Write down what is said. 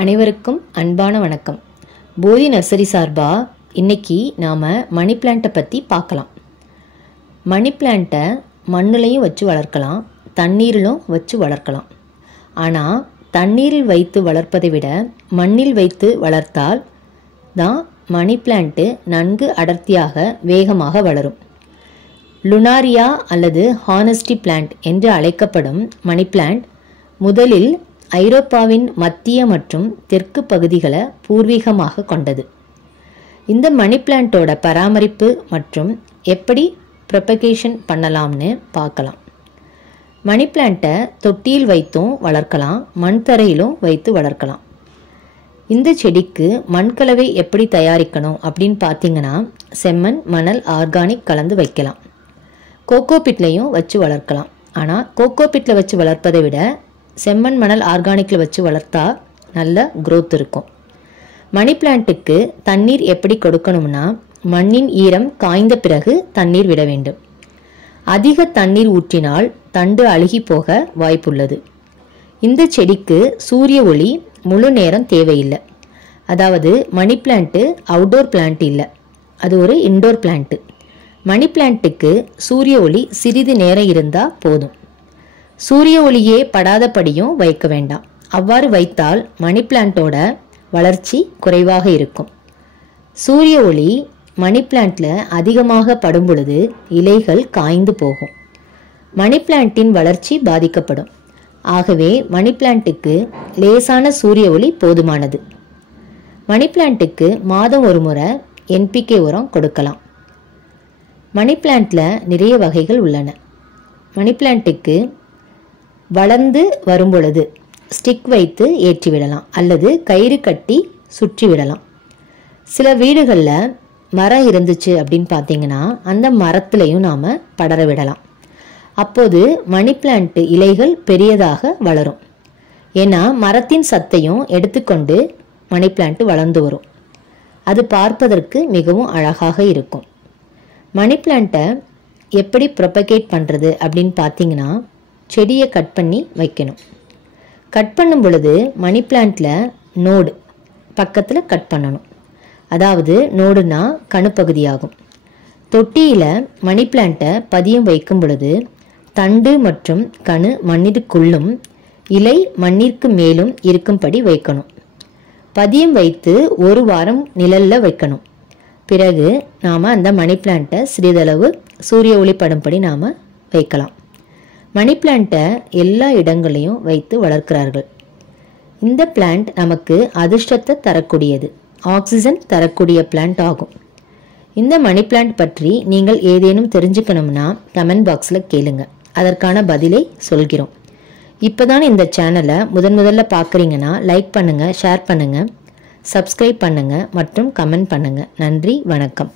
அனைவருக்கும் அன்பான வணக்கம். போதி நர்சரி சார்பா இன்னைக்கு நாம் மணி பிளான்ட்டை பற்றி பார்க்கலாம். மணி பிளான்ட்டை மண்ணுலையும் வச்சு வளர்க்கலாம், தண்ணீரிலும் வச்சு வளர்க்கலாம். ஆனால் தண்ணீரில் வைத்து வளர்ப்பதை விட மண்ணில் வைத்து வளர்த்தால் தான் மணி பிளான்ட்டு நன்கு அடர்த்தியாக வேகமாக வளரும். லுனாரியா அல்லது ஹானஸ்டி பிளான்ட் என்று அழைக்கப்படும் மணி பிளான்ட் முதலில் ஐரோப்பாவின் மத்திய மற்றும் தெற்கு பகுதிகளை பூர்வீகமாக கொண்டது. இந்த மணி பிளான்ட்டோட பராமரிப்பு மற்றும் எப்படி ப்ரொபகேஷன் பண்ணலாம்னு பார்க்கலாம். மணி பிளான்ட்டை தொட்டியில் வைத்தும் வளர்க்கலாம், மண் தரையிலும் வைத்து வளர்க்கலாம். இந்த செடிக்கு மண்கலவை எப்படி தயாரிக்கணும் அப்படின்னு பார்த்தீங்கன்னா, செம்மண், மணல், ஆர்கானிக் கலந்து வைக்கலாம். கோகோ பிட்லையும் வச்சு வளர்க்கலாம். ஆனால் கோகோ பிட்டில் வச்சு வளர்ப்பதை விட செம்மண், மணல், ஆர்கானிக்கில் வச்சு வளர்த்தா நல்ல க்ரோத் இருக்கும். மணி பிளான்ட்டுக்கு தண்ணீர் எப்படி கொடுக்கணும்னா, மண்ணின் ஈரம் காய்ந்த பிறகு தண்ணீர் விட வேண்டும். அதிக தண்ணீர் ஊற்றினால் தண்டு அழுகி போக வாய்ப்புள்ளது. இந்த செடிக்கு சூரிய ஒளி முழு நேரம் தேவையில்லை. அதாவது மணி பிளான்ட்டு அவுட்டோர் பிளான்ட் இல்லை, அது ஒரு இன்டோர் பிளான்ட்டு. மணி பிளான்ட்டுக்கு சூரிய ஒளி சிறிது நேரம் இருந்தால் போதும். சூரிய ஒளியே படாதபடியும் வைக்க வேண்டாம். அவ்வாறு வைத்தால் மணி பிளான்ட்டோட வளர்ச்சி குறைவாக இருக்கும். சூரிய ஒளி மணி பிளான்ட்டில் அதிகமாக படும் பொழுது இலைகள் காய்ந்து போகும், மணி பிளான்ட்டின் வளர்ச்சி பாதிக்கப்படும். ஆகவே மணி பிளான்ட்டுக்கு லேசான சூரிய ஒளி போதுமானது. மணி பிளான்ட்டுக்கு மாதம் ஒரு முறை NPK உரம் கொடுக்கலாம். மணி பிளான்ட்டில் நிறைய வகைகள் உள்ளன. மணி பிளான்ட்டுக்கு வளர்ந்து வரும் பொழுது ஸ்டிக் வைத்து ஏற்றி விடலாம் அல்லது கயிறு கட்டி சுற்றி விடலாம். சில வீடுகளில் மரம் இருந்துச்சு அப்படின்னு பார்த்தீங்கன்னா, அந்த மரத்துலையும் நாம் படர விடலாம். அப்போது மணி பிளான்ட்டு இலைகள் பெரியதாக வளரும். ஏன்னா மரத்தின் சத்தையும் எடுத்துக்கொண்டு மணி பிளான்ட்டு வளர்ந்து வரும். அது பார்ப்பதற்கு மிகவும் அழகாக இருக்கும். மணி பிளான்ட்டை எப்படி ப்ரொபகேட் பண்ணுறது அப்படின்னு பார்த்தீங்கன்னா, செடியை கட் பண்ணி வைக்கணும். கட் பண்ணும் பொழுது மணி பிளான்ட்டில் நோடு பக்கத்தில் கட் பண்ணணும். அதாவது நோடுனா கணுப்பகுதியாகும். தொட்டியில் மணி பிளான்ட்டை பதியம் வைக்கும் பொழுது தண்டு மற்றும் கணு மண்ணிற்குள்ளும் இலை மண்ணிற்கு மேலும் இருக்கும்படி வைக்கணும். பதியம் வைத்து ஒரு வாரம் நிழலில் வைக்கணும். பிறகு நாம் அந்த மணி பிளான்ட்டை சிறிதளவு சூரிய ஒளி படும்படி நாம் வைக்கலாம். மணி பிளான்ட்டை எல்லா இடங்களையும் வைத்து வளர்க்கிறார்கள். இந்த பிளான்ட் நமக்கு அதிர்ஷ்டத்தை தரக்கூடியது, ஆக்சிஜன் தரக்கூடிய பிளான்ட் ஆகும். இந்த மணி பிளான்ட் பற்றி நீங்கள் ஏதேனும் தெரிஞ்சுக்கணும்னா கமெண்ட் பாக்ஸில் கேளுங்க, அதற்கான பதிலை சொல்கிறோம். இப்போ தான் இந்த சேனலை முதல்ல பார்க்குறீங்கன்னா லைக் பண்ணுங்கள், ஷேர் பண்ணுங்கள், சப்ஸ்கிரைப் பண்ணுங்கள் மற்றும் கமெண்ட் பண்ணுங்கள். நன்றி, வணக்கம்.